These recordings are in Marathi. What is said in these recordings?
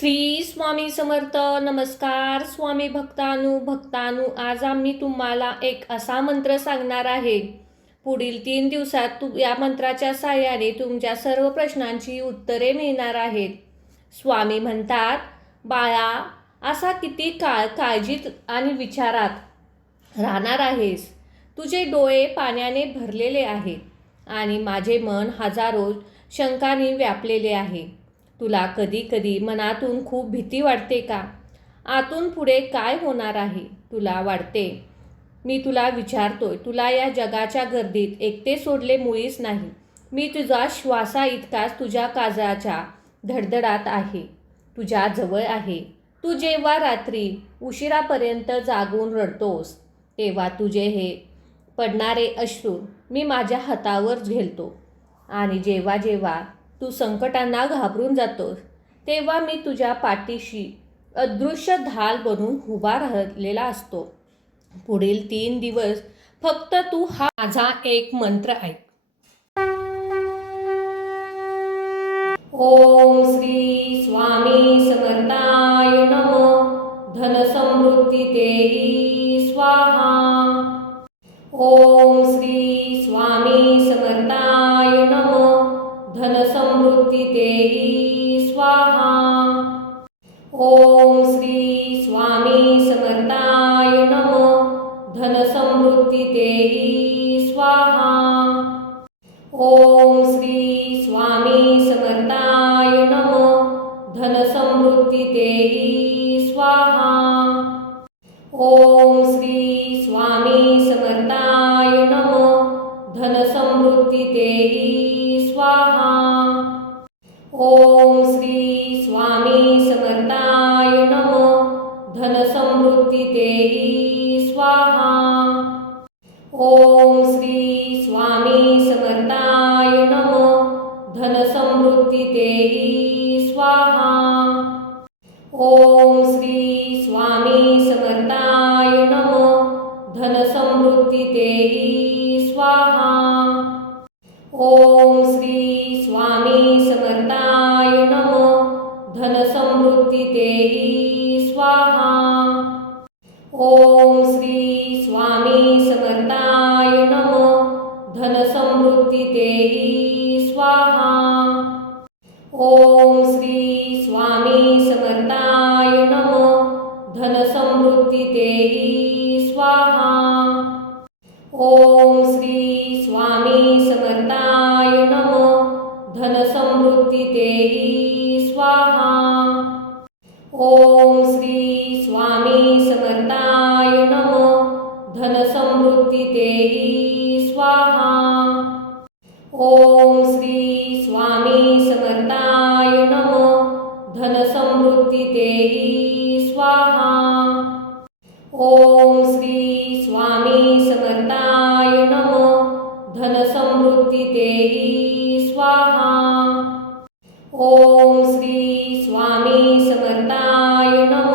श्री स्वामी समर्थ. नमस्कार स्वामी भक्तानु. आज आम्ही तुम्हाला एक असा मंत्र सांगणार आहे. पुढील 3 दिवसात या मंत्राच्या साहाय्याने तुमच्या सर्व प्रश्नांची उत्तरे मिळणार आहेत. स्वामी म्हणतात, बाळा, असा किती काळ काळजीत आणि विचारात राहणार आहेस. तुझे डोळे पाण्याने भरलेले आहेत आणि माझे मन हजारो शंकांनी व्यापलेले आहे. तुला कधी कधी मनातून खूप भीती वाटते का? आतून पुढे काय होणार आहे तुला वाटते? मी तुला विचारतोय, तुला या जगाच्या गर्दीत एकटे सोडले मुळीच नाही. मी तुझा श्वासा इतकाच तुझ्या काळजाच्या धडधडात आहे, तुझ्या जवळ आहे. तू जेव्हा रात्री उशिरापर्यंत जागून रडतोस तेव्हा तुझे हे पडणारे अश्रू मी माझ्या हातावर झेलतो. आणि जेव्हा जेव्हा तू संकटांना घाबरून जातोस तेव्हा मी तुझ्या पाठीशी अदृश्य ढाल बनून उभा राहिलेला असतो. पुढील 3 दिवस फक्त तू हा माझा एक मंत्र ऐक. ओम श्री स्वामी समर्थाय नमः. धन समृद्धी तेरी स्वाहा. ओम श्री स्वामी समर्थाय नमः. धन समृद्धि तेरी स्वाहा. ओम श्री स्वामी समर्थाय नमः. धन समृद्धि तेरी स्वाहा. ओम श्री स्वामी समर्थाय नमः. धन समृद्धि तेरी स्वाहा. ओम श्री स्वामी समर्थाय नमः. धन समृद्धि तेरी स्वाहा. ओम श्री स्वामी समर्थाय नमः. धन समृद्धि तेरी स्वाहा. ओम श्री स्वामी समर्थाय नमः. धन समृद्धि तेरी स्वाहा. ओम श्री स्वामी समर्थाय नमः. धन समृद्धि तेरी स्वाहा. ओम श्री स्वामी समर्थाय नमः. धन समृद्धि तेरी स्वाहा. ओम श्री स्वामी समर्थाय नमः. धन समृद्धि तेरी स्वाहा. ओम श्री स्वामी समर्थाय नमः. धन समृद्धि तेरी स्वाहा. ओम श्री स्वामी समर्थाय नमः. धन समृद्धि तेरी स्वाहा. ओम श्री स्वामी समर्थाय नमः. धन समृद्धि तेरी स्वाहा. ओम श्री स्वामी समर्थाय नमः. धन समृद्धि तेरी स्वाहा. ओम श्री स्वामी समर्थाय नमः. धन समृद्धि तेरी स्वाहा. ओम श्री स्वामी समर्थाय नमः.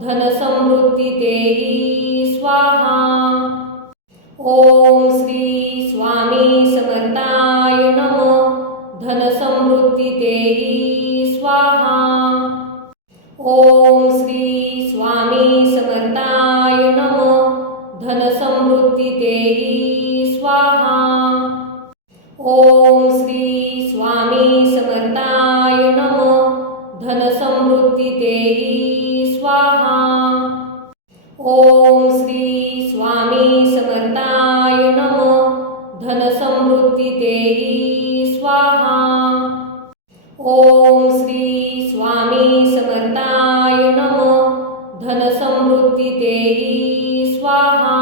धन समृद्धि तेरी स्वाहा. ओम श्री स्वामी समर्थाय नमः. धन समृद्धि तेरी स्वाहा. ओम श्री स्वामी समर्थाय नमः. धन समृद्धि तेरी स्वाहा. ओम श्री स्वामी समर्थाय नमः. धन समृद्धि तेरी स्वाहा. ओम श्री स्वामी समर्थाय नमः. धन समृद्धि तेरी स्वाहा. ओम श्री स्वामी समर्थाय नमः. धन समृद्धि तेरी स्वाहा.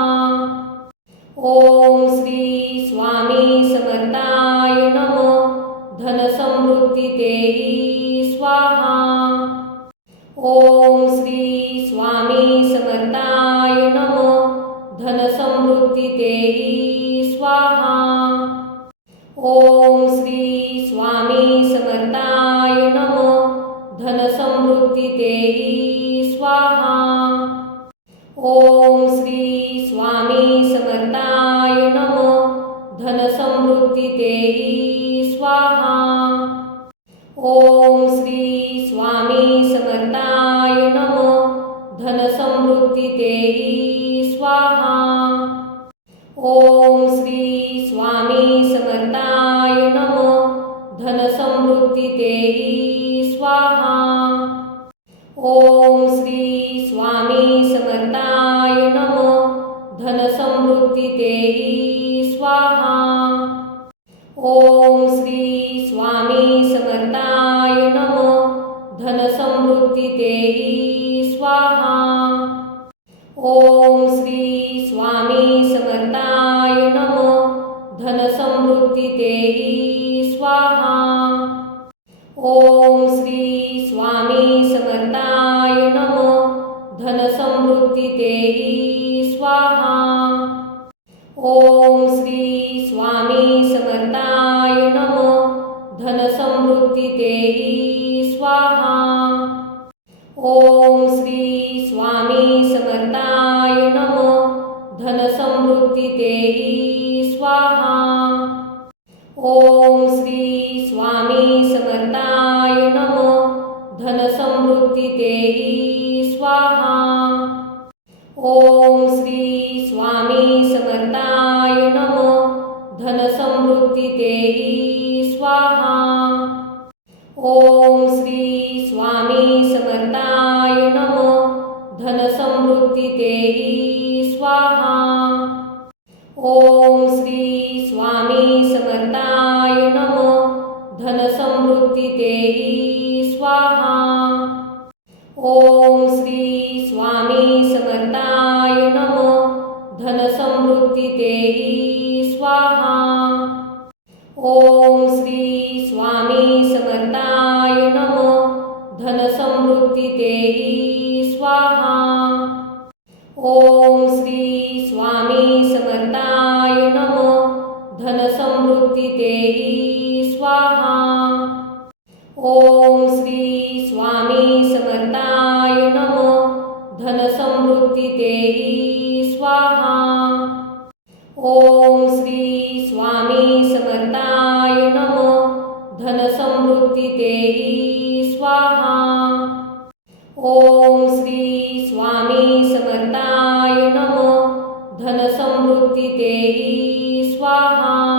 ओम श्री स्वामी समर्थाय नमः. धन समृद्धि तेरी स्वाहा. ओम श्री स्वामी समर्थाय नमः. धन समृद्धि तेरी स्वाहा. ओम श्री स्वामी समर्थाय नमः. धन समृद्धि तेरी स्वाहा. ओम श्री स्वामी समर्थाय नमः. धन समृद्धि तेरी स्वाहा. ओम श्री स्वामी तेही स्वाहा. ओम श्री स्वामी समर्थाय नमः. धनसमृद्धी तेही स्वाहा. ओम श्री स्वामी समर्थाय नमः. धनसमृद्धी तेही स्वाहा. ओम श्री स्वामी समर्थाय नमः. धनसमृद्धी तेही स्वाहा. ओम श्री स्वामी समर्थाय नमः. धनसमृद्धी तेही स्वाहा. ओम श्री स्वामी समर्थाय नमः. धनसमृद्धी तेही स्वाहा. ओम श्री स्वामी समर्थाय नमः. धनसमृद्धी तेही स्वाहा. ओम श्री स्वामी समर्थाय नमः. धनसमृद्धी तेही स्वाहा. ओम श्री स्वामी समर्थाय नमः. धनसमृद्धी तेही स्वाहा. ओम श्री स्वामी समर्थाय नमः. धनसमृद्धी तेही स्वाहा. ओम श्री स्वामी समर्थाय नमः. धनसमृद्धी तेही स्वाहा. ओम श्री स्वामी समर्थाय नमः. धनसमृद्धी तेही स्वाहा. ओम श्री स्वामी समर्थाय नमः. धनसमृद्धी तेही स्वाहा. ओम श्री स्वामी समर्थाय नमः. धनसमृद्धी तेही स्वाहा. ओम श्री स्वामी समर्थाय नमः. धनसमृद्धी तेही स्वाहा. ओम श्री स्वामी समर्थाय नमः. धनसमृद्धी तेही स्वाहा. ओम श्री स्वामी समर्थाय नमः. धनसमृद्धी तेही स्वाहा. ओम श्री स्वामी समर्थाय नमः. धनसमृद्धी तेही स्वाहा.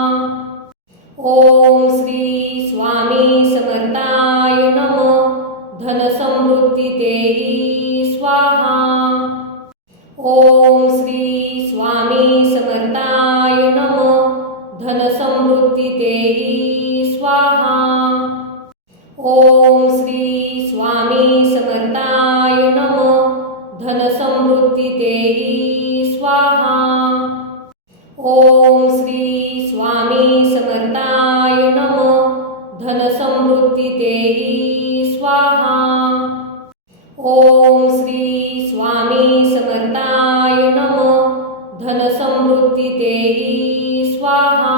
ओम श्री स्वामी समर्थाय नमः. धनसमृद्धी तेही स्वाहा. ओम श्री स्वामी समर्थाय नमः. धनसमृद्धी तेही स्वाहा. ओम श्री स्वामी समर्थाय नमः. धनसमृद्धी तेही स्वाहा. ओम श्री स्वामी समर्थाय नमः. धनसमृद्धी तेही स्वाहा. ओम श्री स्वामी समर्थाय नमः. धनसमृद्धी तेही स्वाहा.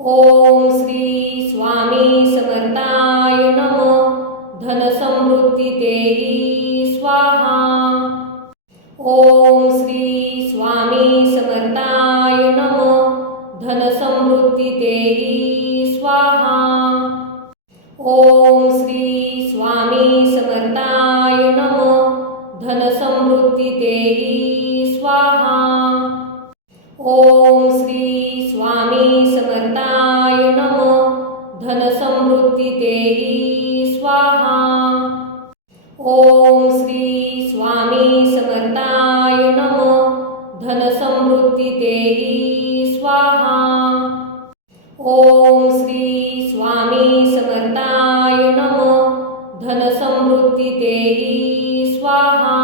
ओम श्री स्वामी समर्थाय नमः. धनसमृद्धी तेही स्वाहा. ओम श्री स्वामी समर्थाय नमः. धनसमृद्धी तेही स्वाहा. ओम श्री स्वामी समर्थाय नमः. धनसमृद्धी तेही स्वाहा. ओम श्री स्वामी समर्थाय नमः. धनसमृद्धी तेही स्वाहा. ओम श्री स्वामी समर्थाय नमः. धनसमृद्धी तेही स्वाहा. ओम श्री स्वामी समर्थाय नमः. धनसमृद्धी तेही स्वाहा.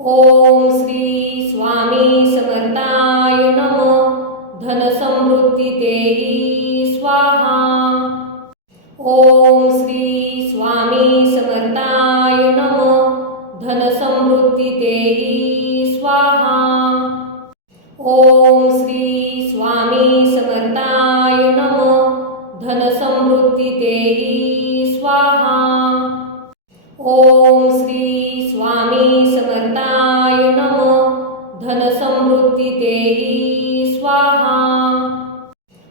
ओम श्री स्वामी समर्थाय नमः. धनसमृद्धी तेही स्वाहा. ओम श्री स्वामी समर्थाय नमः. धनसमृद्धी तेही स्वाहा. ओम श्री स्वामी समर्थाय नमः. धनसमृद्धी तेही स्वाहा. ओम श्री स्वामी समर्थाय नमः. धनसमृद्धी तेही स्वाहा.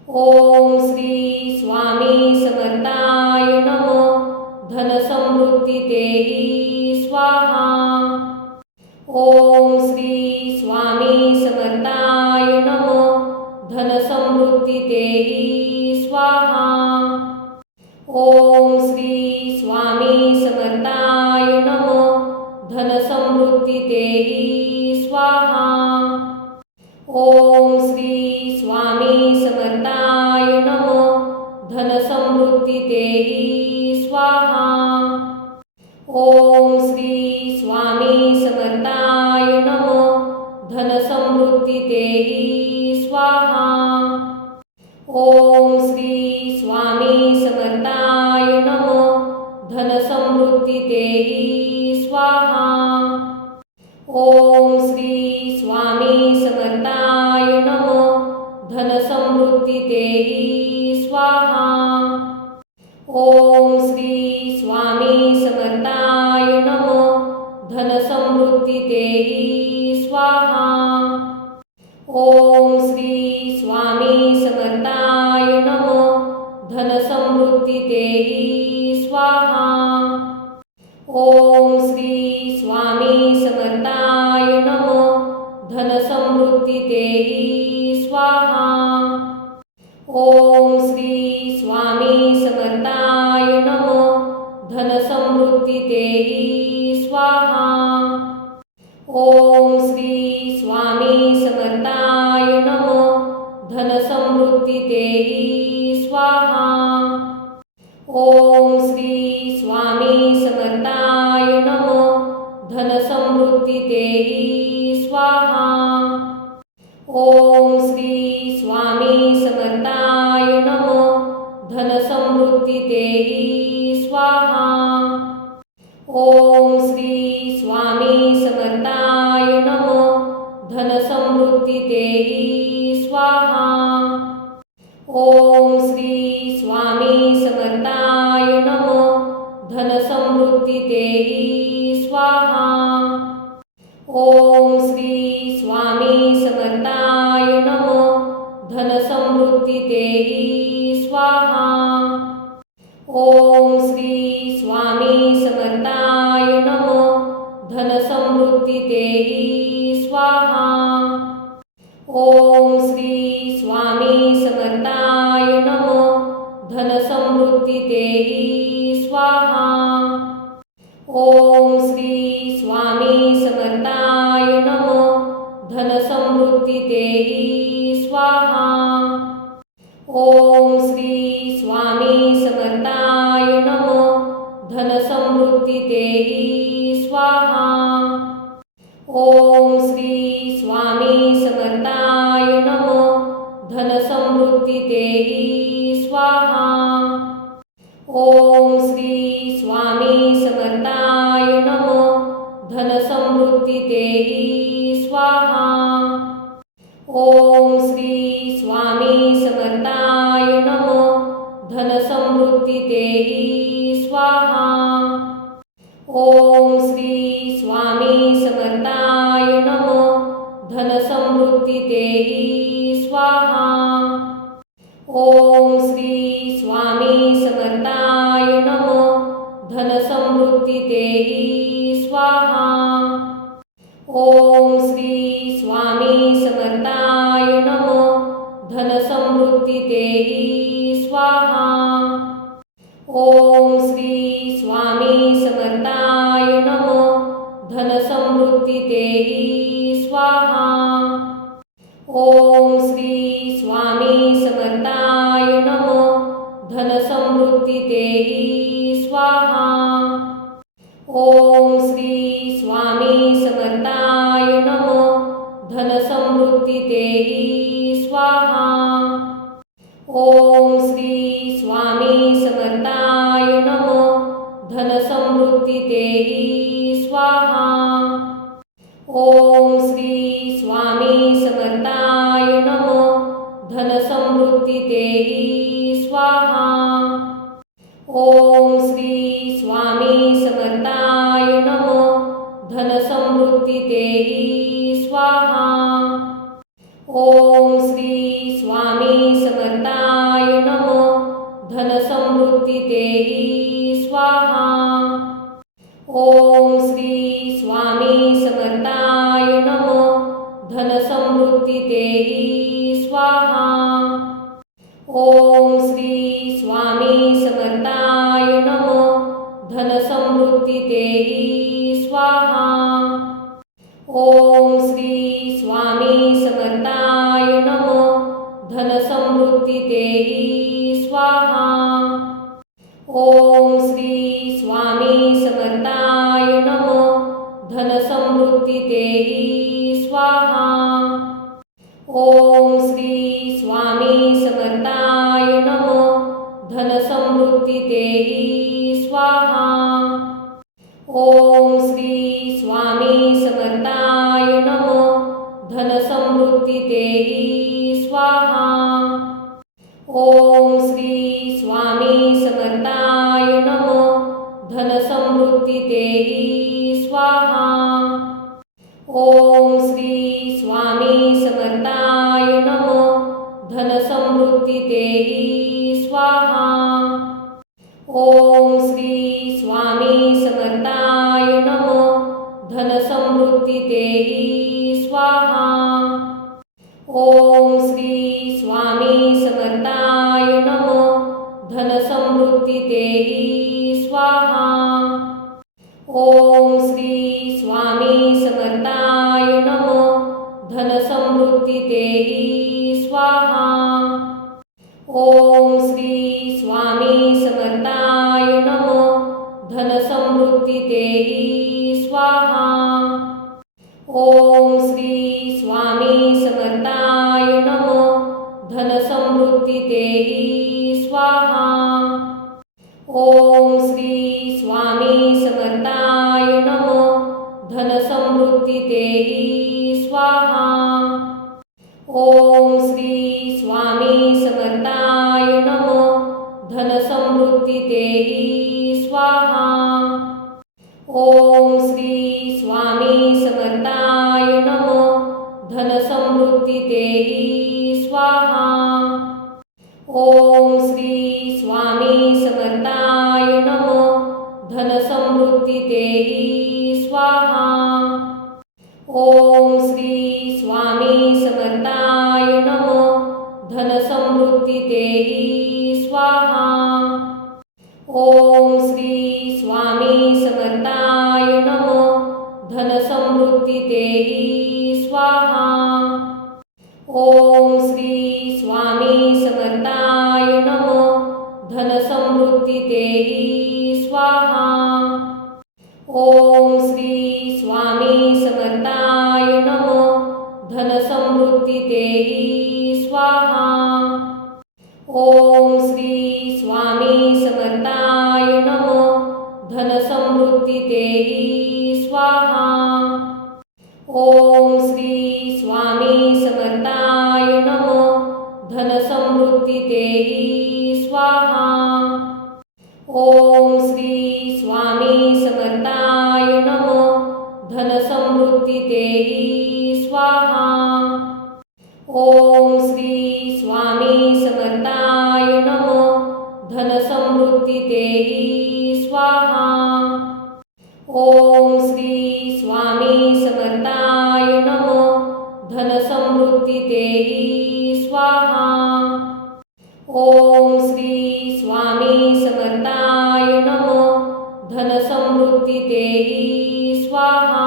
ओम श्री स्वामी समर्थाय नमः. धनसमृद्धी तेही स्वाहा. ओम श्री स्वामी समर्थाय नमः. धनसमृद्धी देही स्वाहा. ओम श्री स्वामी समर्थाय नमः. धनसमृद्धी देही स्वाहा. ओम श्री स्वामी समर्थाय नमः. धनसमृद्धी देही स्वाहा. ओम श्री स्वामी समर्थाय नमः. धनसमृद्धी देही स्वाहा. ओम श्री स्वामी समर्थाय नमः. धनसमृद्धी देही स्वाहा. ओम श्री स्वामी समर्थाय नमः. धनसमृद्धी देही स्वाहा. ओम श्री स्वामी समर्थाय नमः. धनसमृद्धी देही स्वाहा. ओम श्री स्वामी समर्थाय नमः. धनसमृद्धी देही स्वाहा. ओम श्री स्वामी समर्थाय नमः. धनसमृद्धी देही स्वाहा. ओम श्री स्वामी समर्थाय नमः. धनसमृद्धी देही स्वाहा. ओम श्री स्वामी समर्थाय नमः. धनसमृद्धी देही स्वाहा. ओम श्री स्वामी समर्थाय नमः. धनसमृद्धी देही स्वाहा. ओम श्री स्वामी समर्थाय नमः. धनसमृद्धी देही स्वाहा. ओम श्री स्वामी समर्थाय नमः. धनसमृद्धी देही स्वाहा. ओम श्री स्वामी समर्थाय नमः. धनसमृद्धी देही स्वाहा. ओम श्री स्वामी समर्थाय नमः. धनसमृद्धी देही स्वाहा. ओम श्री स्वामी समर्थाय नमः. धनसमृद्धी देही स्वाहा. ओम श्री स्वामी समर्थाय नमः. धनसमृद्धी देही स्वाहा. ओम श्री स्वामी समर्थाय नमः. धनसमृद्धी देही स्वाहा. ओम श्री स्वामी समर्थाय नमः. धनसमृद्धी देही स्वाहा. ओम श्री स्वामी समर्थाय नमः. धनसमृद्धी देही स्वाहा. ओम श्री स्वामी समर्थाय नमः. धनसमृद्धी देही स्वाहा. ओम श्री स्वामी समर्थाय नमः. धनसमृद्धी देही स्वाहा. ओम श्री स्वामी समर्थाय नमः. धनसमृद्धी देही स्वाहा. ओम श्री स्वामी समर्थाय नमः. धनसमृद्धी देही स्वाहा. ओम श्री स्वामी समर्थाय नमः. धनसमृद्धी देही स्वाहा. ओम श्री स्वामी समर्थाय नमः. धनसमृद्धी देही स्वाहा. ओम श्री स्वामी समर्थाय नमः. धनसमृद्धी देही स्वाहा. ओम श्री स्वामी समर्थाय नमः. धनसमृद्धी देही स्वाहा. ओम श्री स्वामी समर्थाय नमः. धनसमृद्धी देही स्वाहा. ओम श्री स्वामी समर्थाय नमः. धनसमृद्धी देही स्वाहा. ओम श्री स्वामी समर्थाय नमः. धनसमृद्धी देही स्वाहा. ओम श्री स्वामी समर्थाय नमः. धनसमृद्धी देही स्वाहा. ओम श्री स्वामी समर्थाय ओम श्री स्वामी समर्थाय नमः. धनसमृद्धी देही स्वाहा. ओम श्री स्वामी समर्थाय नमः. धनसमृद्धी देही स्वाहा. ओम श्री स्वामी समर्थाय नमः. धनसमृद्धी देही स्वाहा. ओम श्री स्वामी समर्थाय नमः. धनसमृद्धी देही स्वाहा. ओम श्री स्वामी समर्थाय नमः. धनसमृद्धी देही स्वाहा. ओम श्री स्वामी समर्थाय नमः. धनसमृद्धी देही स्वाहा. ओम श्री स्वामी समर्थाय नमः. धनसमृद्धी देही स्वाहा. ओम श्री स्वामी समर्थाय नमः. धनसमृद्धी देही स्वाहा. ओम श्री स्वामी समर्थाय नमः. धनसमृद्धी देही स्वाहा. ओम श्री स्वामी समर्थाय नमः. धनसमृद्धी देही स्वाहा. ओम श्री स्वामी समर्थाय नमः. धनसमृद्धी देही स्वाहा. ओम श्री स्वामी समर्थाय नमः. धनसमृद्धी देही स्वाहा. ओम श्री स्वामी समर्थाय नमः. धनसमृद्धी देही स्वाहा. ओम श्री स्वामी समर्थाय नमः. धनसमृद्धी देही स्वाहा. ओम श्री स्वामी समर्थाय नमः. धनसमृद्धी देही स्वाहा. ओम श्री स्वामी समर्थाय नमः. धनसमृद्धी देही स्वाहा. ओम श्री स्वामी समर्थाय नमः. धनसमृद्धी देही स्वाहा. ओम श्री स्वामी समर्थाय नमः. धनसमृद्धी देही स्वाहा. ओम श्री स्वामी समर्थाय नमः. धनसमृद्धी देही स्वाहा. ओम श्री स्वामी समर्थाय नमः. धनसमृद्धी देही स्वाहा. ओम श्री स्वामी समर्थाय नमः. धनसमृद्धी देही स्वाहा. ओम श्री स्वामी समर्थाय नमः. धनसमृद्धी देही स्वाहा. ओम श्री स्वामी समर्थाय नमः. धनसमृद्धी देही स्वाहा. ओम श्री स्वामी समर्थाय नमः. धनसमृद्धी देही स्वाहा. ओम श्री स्वामी समर्थाय नमः. धनसमृद्धी देही स्वाहा. ओम श्री स्वामी समर्थाय नमः. धनसमृद्धी देही स्वाहा.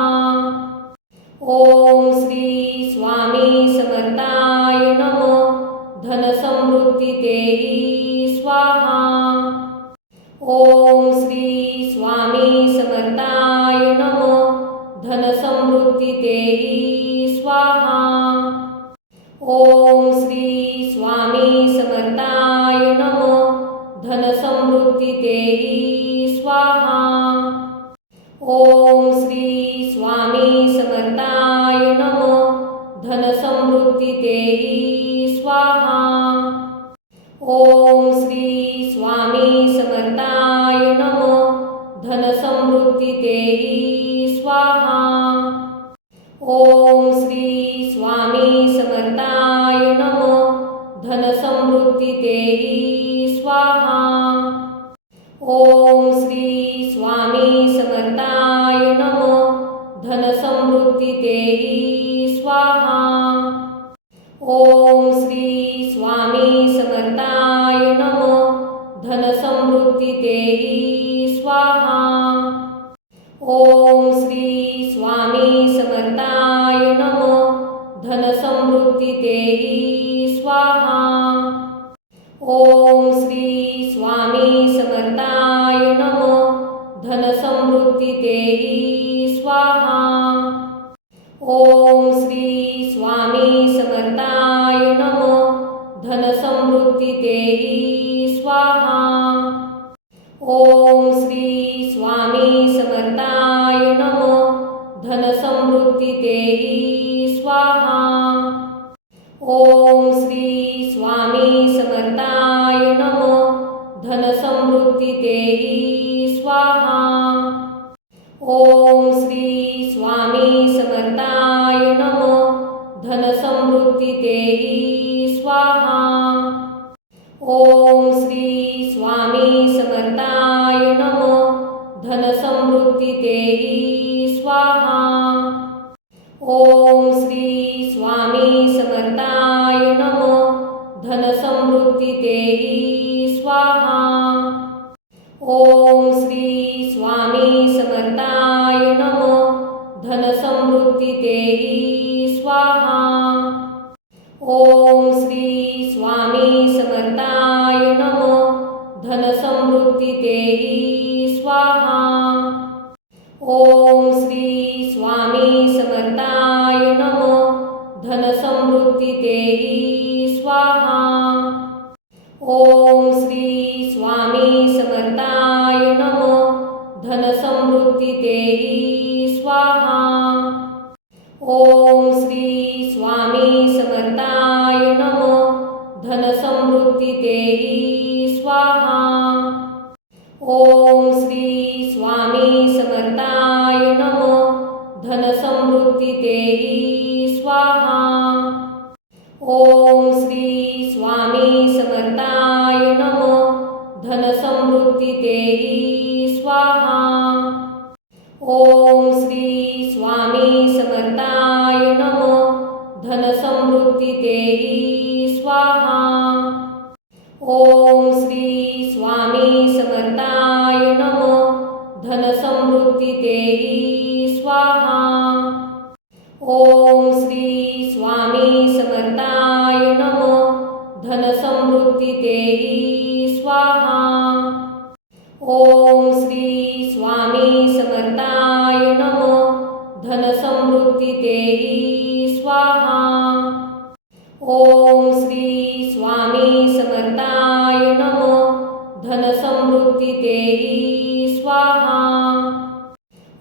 ओम श्री स्वामी समर्थाय नमः. धनसमृद्धी देही स्वाहा. ओम श्री स्वामी समर्थाय नमः. धनसमृद्धी देही स्वाहा. ओम श्री स्वामी समर्थाय नमः. धनसमृद्धी देही स्वाहा. ओम श्री स्वामी समर्थाय नमः. धनसमृद्धी देही स्वाहा. ओम श्री स्वामी समर्थाय नमः. धनसमृद्धी देही स्वाहा. ओम श्री स्वामी समर्थाय नमः. धनसमृद्धी देही स्वाहा. ओम श्री स्वामी समर्थाय नमः. धनसमृद्धी देही स्वाहा. ओम श्री स्वामी समर्थाय समृद्धी देहि स्वाहा। ओम श्री स्वामी समर्थाय नमः। धन समृद्धी देहि स्वाहा। ओम श्री स्वामी समर्थाय नमः। धन समृद्धी देहि स्वाहा। ओम श्री स्वामी समर्थाय नमः। धन समृद्धी देहि स्वाहा। ओम श्री स्वामी समर्थाय नमः। धन समृद्धी देहि स्वाहा। ओम श्री स्वामी समर्थाय नमः। धन समृद्धी देहि स्वाहा। ओम श्री स्वामी समर्थाय नमः। धन समृद्धी देहि स्वाहा। ओम श्री स्वामी समर्थाय नमः। धन समृद्धी देहि स्वाहा। ओम श्री स्वामी समर्थाय नमः। धन समृद्धी देहि स्वाहा। ओम श्री स्वामी समर्थाय नमः। धन समृद्धी देहि स्वाहा। ओम श्री स्वामी समर्थाय नमः। धन समृद्धी देहि स्वाहा। ओम श्री स्वामी समर्थाय नमः। धन समृद्धी देहि स्वाहा। ओम श्री स्वामी समर्थाय नमः। धन समृद्धी देहि स्वाहा। ओम श्री स्वामी समर्थाय नमः। धन समृद्धी देहि स्वाहा। ओम श्री स्वामी समर्थाय नमः। धन समृद्धी देहि स्वाहा। ओम श्री स्वामी समर्थाय नमः। धन समृद्धी देहि स्वाहा। ओम श्री स्वामी समर्थाय नमः। धन समृद्धी देहि स्वाहा। ओम श्री स्वामी समर्थाय नमः। धन समृद्धी देहि स्वाहा। ओम श्री स्वामी समर्थाय नमः। धन समृद्धी देहि स्वाहा। ओम श्री स्वामी समर्थाय नमः। धन समृद्धी देहि स्वाहा। ओम श्री स्वामी समर्थाय नमः। धन समृद्धी देहि स्वाहा।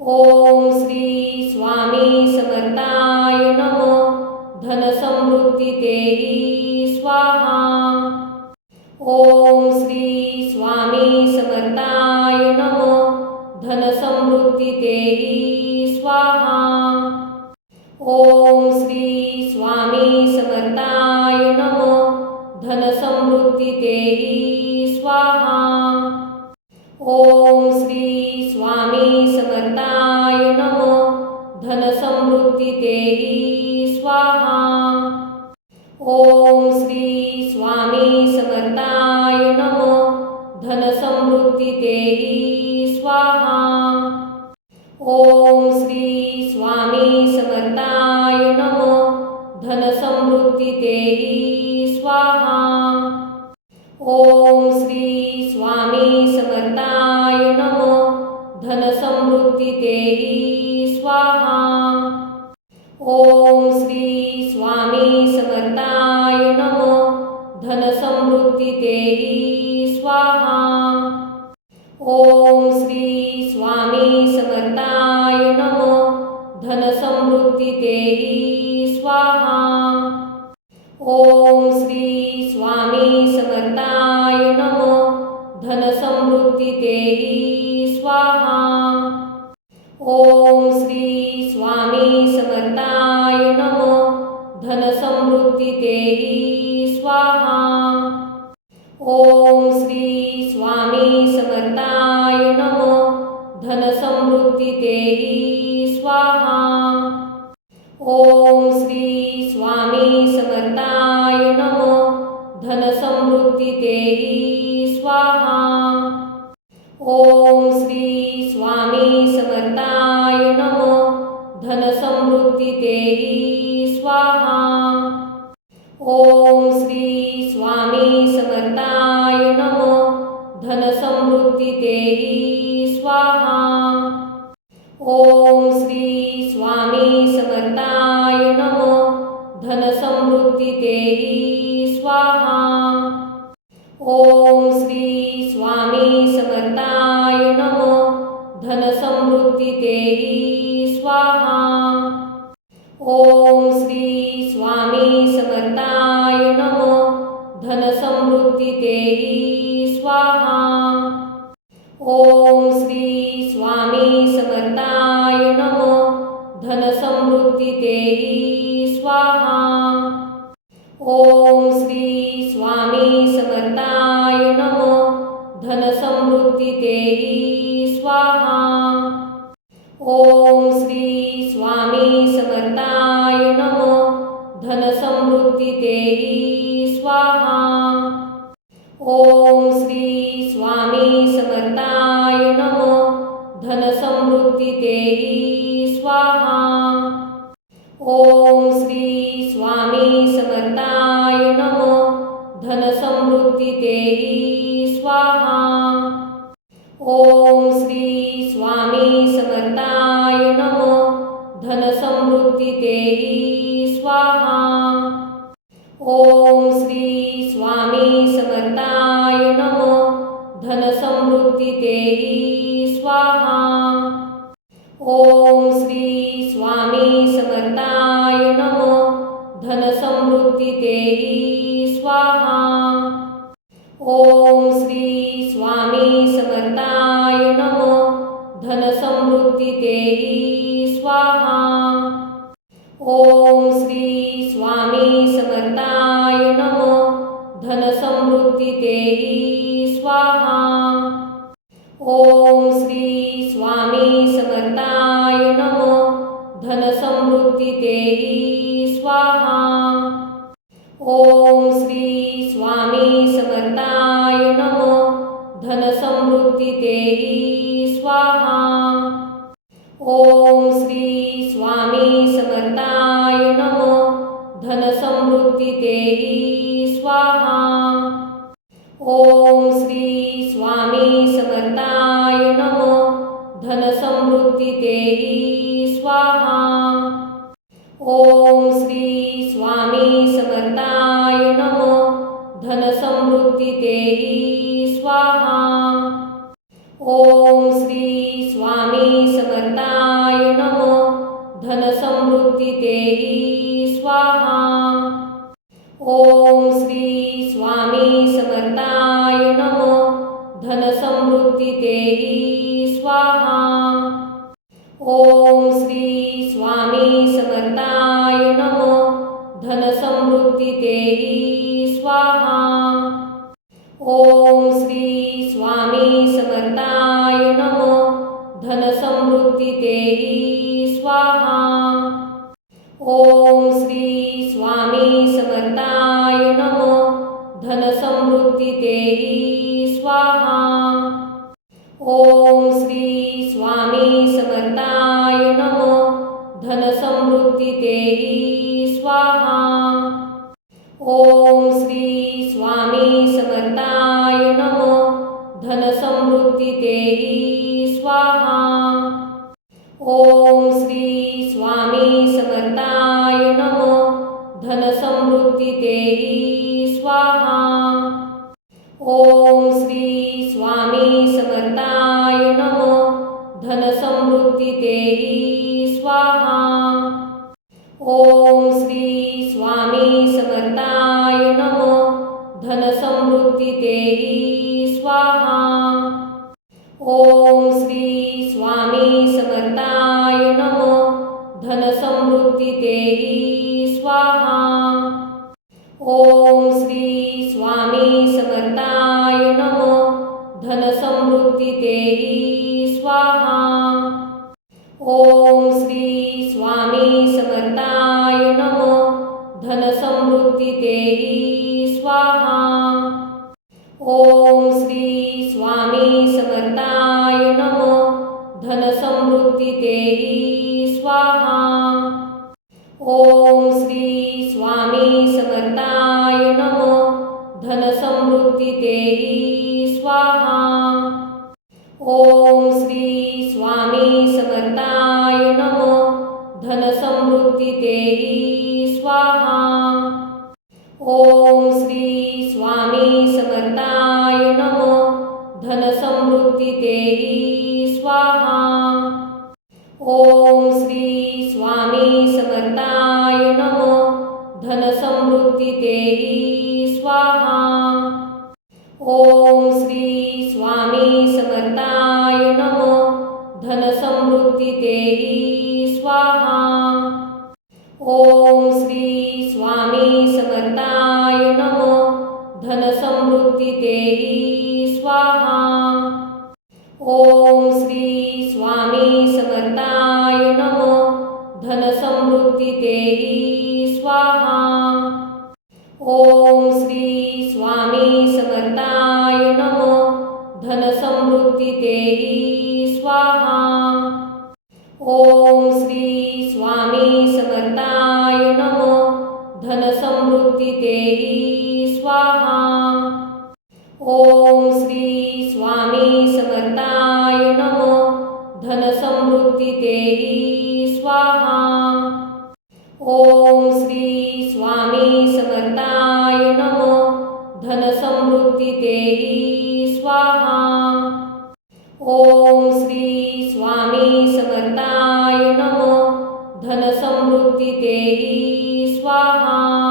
ओम श्री स्वामी समर्थाय नमः। धन समृद्धी देहि स्वाहा। ओम श्री स्वामी समर्थाय नमः। धन समृद्धी देहि स्वाहा। ओम श्री स्वामी समर्थाय नमः। धन समृद्धी देहि स्वाहा। ओम श्री स्वामी समर्थाय नमः। धन समृद्धी देहि स्वाहा। ओम श्री स्वामी समर्थाय नमः। धन समृद्धी देहि स्वाहा। ओम श्री स्वामी समर्थाय नमः। धन समृद्धी देहि स्वाहा। ओम श्री स्वामी समर्थाय नमः। धन समृद्धी देहि स्वाहा। ओम श्री स्वामी समर्थाय नमः। धन समृद्धी देहि स्वाहा। ओम श्री स्वामी समर्थाय नमः। धन समृद्धी देहि स्वाहा। ओम श्री स्वामी समर्थाय नमः। धन समृद्धी देहि स्वाहा। ओम श्री स्वामी समर्थाय नमः। धन समृद्धी देहि स्वाहा। ओम श्री स्वामी समर्थाय नमः। धन समृद्धी देहि स्वाहा। ओम श्री स्वामी समर्थाय नमः। धन समृद्धी देहि स्वाहा। ओम श्री स्वामी समर्थाय नमः. धनसमृद्धी देही स्वाहा. ओम श्री स्वामी समर्थाय नमः. धनसमृद्धी देही स्वाहा. ओम श्री स्वामी समर्थाय नमः. धनसमृद्धी देही स्वाहा. ओम श्री स्वामी समर्थाय नमः. धनसमृद्धी देही स्वाहा. ओम श्री स्वामी समर्थाय नमः. धनसमृद्धी देही स्वाहा. ओम श्री स्वामी समर्थाय नमः. धनसमृद्धी देही स्वाहा. ओम श्री स्वामी समर्थाय नमः. धनसमृद्धी देही स्वाहा. ओम श्री स्वामी समर्थाय नमः. धनसमृद्धी देही स्वाहा. ओम श्री स्वामी समर्थाय नमः. धनसमृद्धी देही स्वाहा. ओम श्री स्वामी समर्थाय नमः. धनसमृद्धी देही स्वाहा. ओम श्री स्वामी समर्थाय नमः. धनसमृद्धी देही स्वाहा. ओम श्री स्वामी समर्थाय नमः. धनसमृद्धी देही स्वाहा. ओम श्री स्वामी समर्थाय नमः. धनसमृद्धी देही स्वाहा. ओम श्री स्वामी समर्थाय नमः. धनसमृद्धी देही स्वाहा. ओम श्री स्वामी समर्थाय नमः. धनसमृद्धी देही स्वाहा. ओम श्री स्वामी समर्थाय नमः. धनसमृद्धी देही स्वाहा. ओम श्री स्वामी समर्थाय नमः. धनसमृद्धी देही स्वाहा. ओम श्री स्वामी समर्थाय नमः. धनसमृद्धी देही स्वाहा. ओम श्री स्वामी समर्थाय नमः. धनसमृद्धी देही स्वाहा. ओम श्री स्वामी समर्थाय नमः. धनसमृद्धी देही स्वाहा. ओम श्री स्वामी समर्थाय नमः. धनसमृद्धी देही स्वाहा. ओम श्री स्वामी समर्थाय नमः. धनसमृद्धी देही स्वाहा. ओम श्री स्वामी समर्थाय नमः. धनसमृद्धी देही स्वाहा. ओम श्री स्वामी समर्थाय नमः. धनसमृद्धी देही स्वाहा. ओम श्री स्वामी समर्थाय नमः. धनसमृद्धी देही स्वाहा. ओम श्री स्वामी समर्थाय नमः. धनसमृद्धी देही स्वाहा. ओम श्री स्वामी समर्थाय नमः. धनसमृद्धी देही स्वाहा. ओम श्री स्वामी समर्थाय नमः. धनसमृद्धी देही स्वाहा. ओम श्री स्वामी समर्थाय नमः. धनसमृद्धी देही स्वाहा. ओम श्री स्वामी समर्थाय नमः. धनसमृद्धी देही स्वाहा. ओम श्री स्वामी समर्थाय नमः. धनसमृद्धी देही स्वाहा. ओम श्री स्वामी समर्थाय नमः. धनसमृद्धी देही स्वाहा. ओम श्री स्वामी समर्थाय नमः. धनसमृद्धी देही स्वाहा. ओम श्री स्वामी समर्थाय धनसमृद्धी देहि स्वाहा. ओम श्री स्वामी समर्थाय नमः. धनसमृद्धी देहि स्वाहा. ओम श्री स्वामी समर्थाय नमः. धनसमृद्धी देहि स्वाहा. ओम श्री स्वामी समर्थाय नमः. धनसमृद्धी देहि स्वाहा. ओम श्री स्वामी समर्थाय नमः. धनसमृद्धी देहि स्वाहा. ओम श्री स्वामी समर्थाय नमः. धनसमृद्धी देहि स्वाहा. ओम श्री स्वामी समर्थाय नमः. धनसमृद्धी देहि स्वाहा. ओम श्री स्वामी समर्थाय नमः. धनसमृद्धी देहि स्वाहा. ओम श्री स्वामी समर्थाय नमः. धनसमृद्धी देहि स्वाहा. ओम श्री स्वामी समर्थाय नमः. धनसमृद्धी देहि स्वाहा. ओम श्री स्वामी समर्थाय नमः. धनसमृद्धी देहि स्वाहा. ओम श्री स्वामी समर्थाय नमः. धनसमृद्धी देहि स्वाहा.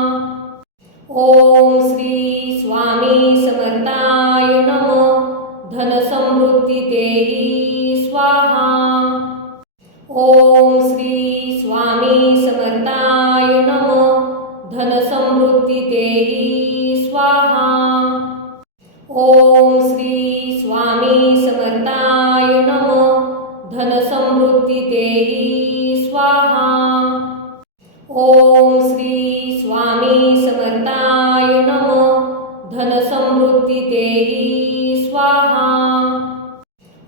ओम श्री स्वामी समर्थाय नमः. धनसमृद्धी देहि स्वाहा. ओम श्री स्वामी समर्थाय नमः. धनसमृद्धी देहि स्वाहा. ओम श्री स्वामी समर्थाय नमः. धनसमृद्धी देहि स्वाहा. ओम श्री स्वामी समर्थाय नमः. धनसमृद्धी देहि स्वाहा.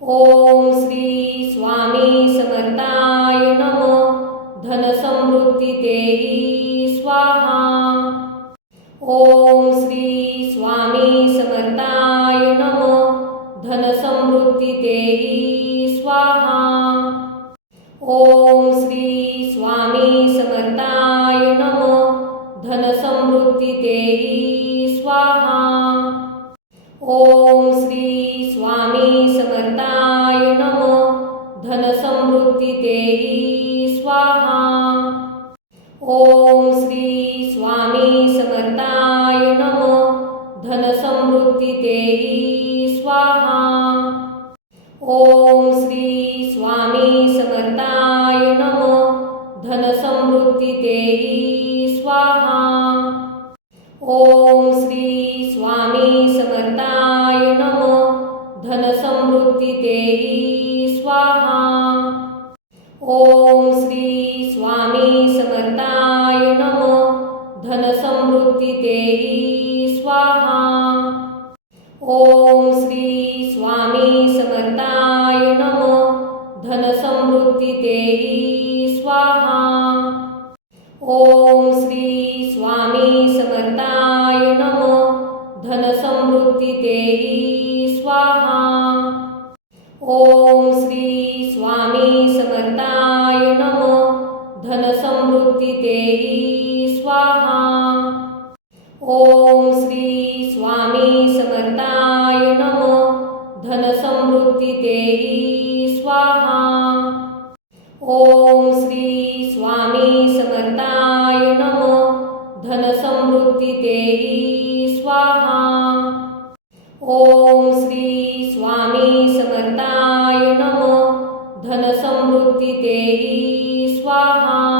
ओम श्री स्वामी समर्थाय नमः. धनसमृद्धी देहि स्वाहा. ओम श्री स्वामी समर्थाय नमः. धनसमृद्धी देहि स्वाहा. ओम श्री स्वामी समर्थाय नमः. धनसमृद्धी देहि स्वाहा. ओम श्री स्वामी समर्थाय नमः. धनसमृद्धी देहि स्वाहा. ओम श्री स्वामी समर्थाय नमः. धनसमृद्धी देहि स्वाहा. ओम श्री स्वामी समर्थाय नमः. धनसमृद्धी देहि स्वाहा. ओम श्री स्वामी समर्थाय नमः. धनसमृद्धी देहि स्वाहा. ओम श्री स्वामी समर्थाय नमः. धनसमृद्धी देहि स्वाहा. ओम श्री स्वामी समर्थाय नमः. धनसमृद्धी देहि स्वाहा. ओम श्री स्वामी समर्थाय नमः. धनसमृद्धी देहि स्वाहा. ओम श्री स्वामी समर्थाय नमः. धनसमृद्धी देहि स्वाहा. ओम श्री स्वामी समर्थाय नमः. धनसमृद्धी देहि स्वाहा. ओम श्री स्वामी समर्थाय नमः. धनसमृद्धी देहि स्वाहा. ओम श्री स्वामी समर्थाय नमः. धनसमृद्धी देहि स्वाहा.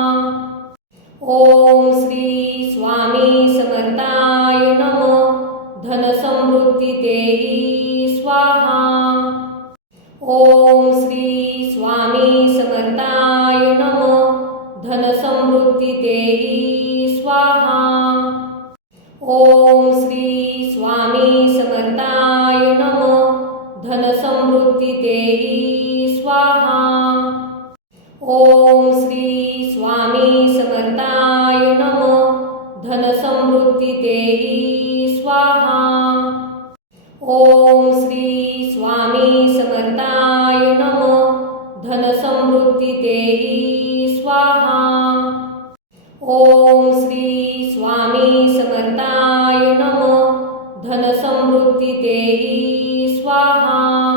ओम श्री स्वामी समर्थाय नमः. धनसमृद्धी देहि स्वाहा. ओम श्री स्वामी समर्थाय नमः. धनसमृद्धी देहि स्वाहा. ओम श्री स्वामी समर्थाय नमः. धनसमृद्धी देहि स्वाहा. ओम श्री स्वामी समर्थाय नमः. धनसमृद्धी देहि स्वाहा. ओम श्री स्वामी समर्थाय नमो. धनसमृद्धी देही स्वाहा. ओम श्री स्वामी समर्थाय नमो. धनसमृद्धी देही स्वाहा.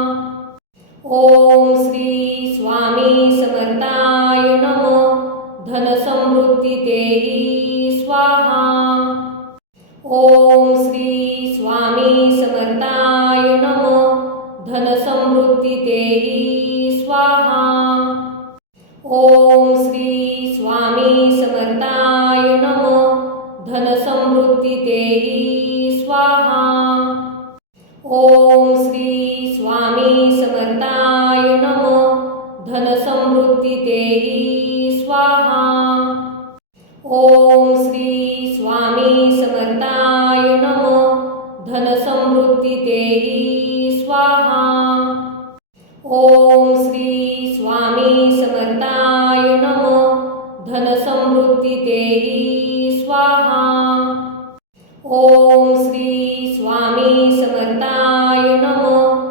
ओम श्री स्वामी समर्थाय नमो. धनसमृद्धी देही स्वाहा. ओम श्री स्वामी समर्थाय नमो. धनसमृद्धी देही स्वाहा. ओम श्री स्वामी समर्थाय नमो. धनसमृद्धी देही स्वाहा. ओम श्री स्वामी समर्थाय नमो. धनसमृद्धी देही स्वाहा. ओम श्री स्वामी समर्थाय नमो. धनसमृद्धी देही स्वाहा. ओम श्री स्वामी समर्थाय नमो. धनसमृद्धी देही स्वाहा. ओम श्री स्वामी समर्थाय नमो.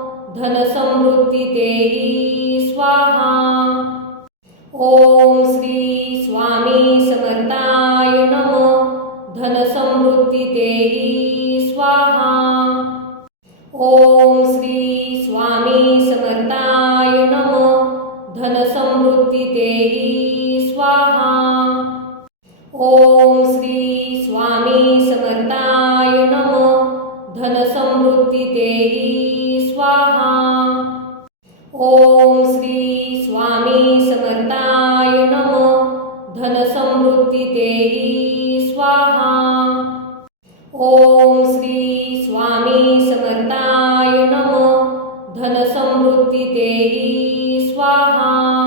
धनसमृद्धी देही स्वाहा. ओम श्री स्वामी समर्थाय नमो. धनसमृद्धी देही स्वाहा. ओम श्री स्वामी समर्थाय नमो. धनसमृद्धी देही स्वाहा. ओम श्री स्वामी समर्थाय नमो. धनसमृद्धी देही स्वाहा. ओम श्री स्वामी समर्थाय नमो. धनसमृद्धी देही स्वाहा. ओम श्री स्वामी समर्थाय नमो. धनसमृद्धी देही स्वाहा.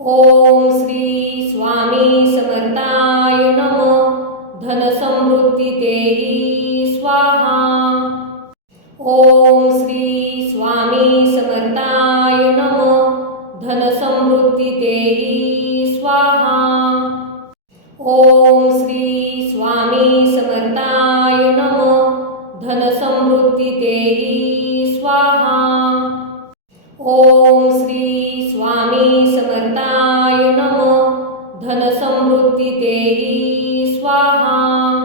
ओम श्री स्वामी समर्थाय नमो. धनसमृद्धी देही स्वाहा. ओम श्री स्वामी समर्थाय नमो. धनसमृद्धी देही स्वाहा. ओम श्री स्वामी समर्थाय नमो. धनसमृद्धी देही स्वाहा. ओम श्री स्वामी समर्थाय नमो. धनसमृद्धी देही स्वाहा.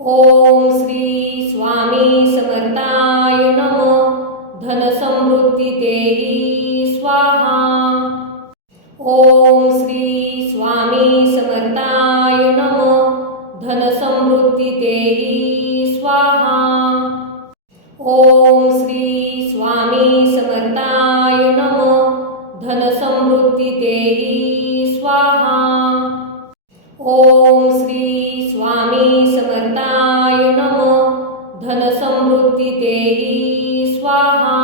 ओम श्री स्वामी समर्थाय नमो. धनसमृद्धी देही स्वाहा. ओम श्री स्वामी समर्थाय नमो. धनसमृद्धी देही स्वाहा. ओम श्री स्वामी समर्थाय नमो. धनसमृद्धी देही स्वाहा. ओम श्री स्वामी समर्थाय नमो. धनसमृद्धी देही स्वाहा.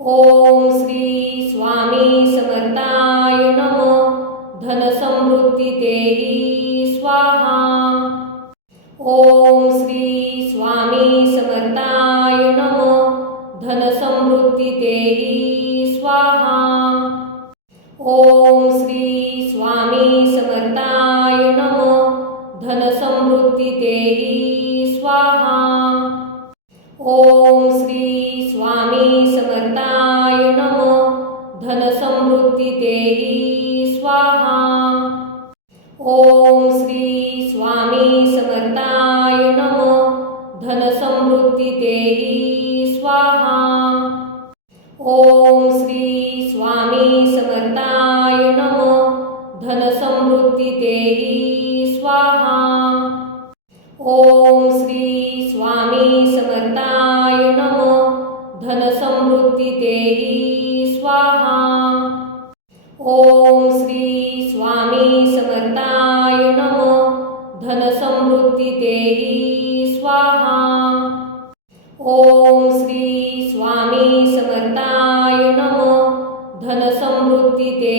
ओम श्री स्वामी समर्थाय नमो. धनसमृद्धी देही स्वाहा. ओम श्री स्वामी समर्थाय नमो. धनसमृद्धी देही स्वाहा. ओम श्री स्वामी समर्थाय नमो. धनसमृद्धी देही स्वाहा. ओम श्री स्वामी समर्थाय नमो. धनसमृद्धी देही स्वाहा. ओम श्री स्वामी समर्थाय नमो. धनसमृद्धी देही स्वाहा. ओम श्री स्वामी समर्थाय नमो. धनसमृद्धी देही स्वाहा. ओम श्री स्वामी समर्थाय नमो. धनसमृद्धी देही स्वाहा. ओम श्री स्वामी समर्थाय नमो. धनसमृद्धी देही स्वाहा. ओम श्री स्वामी समर्थाय नमो. धनसमृद्धी देही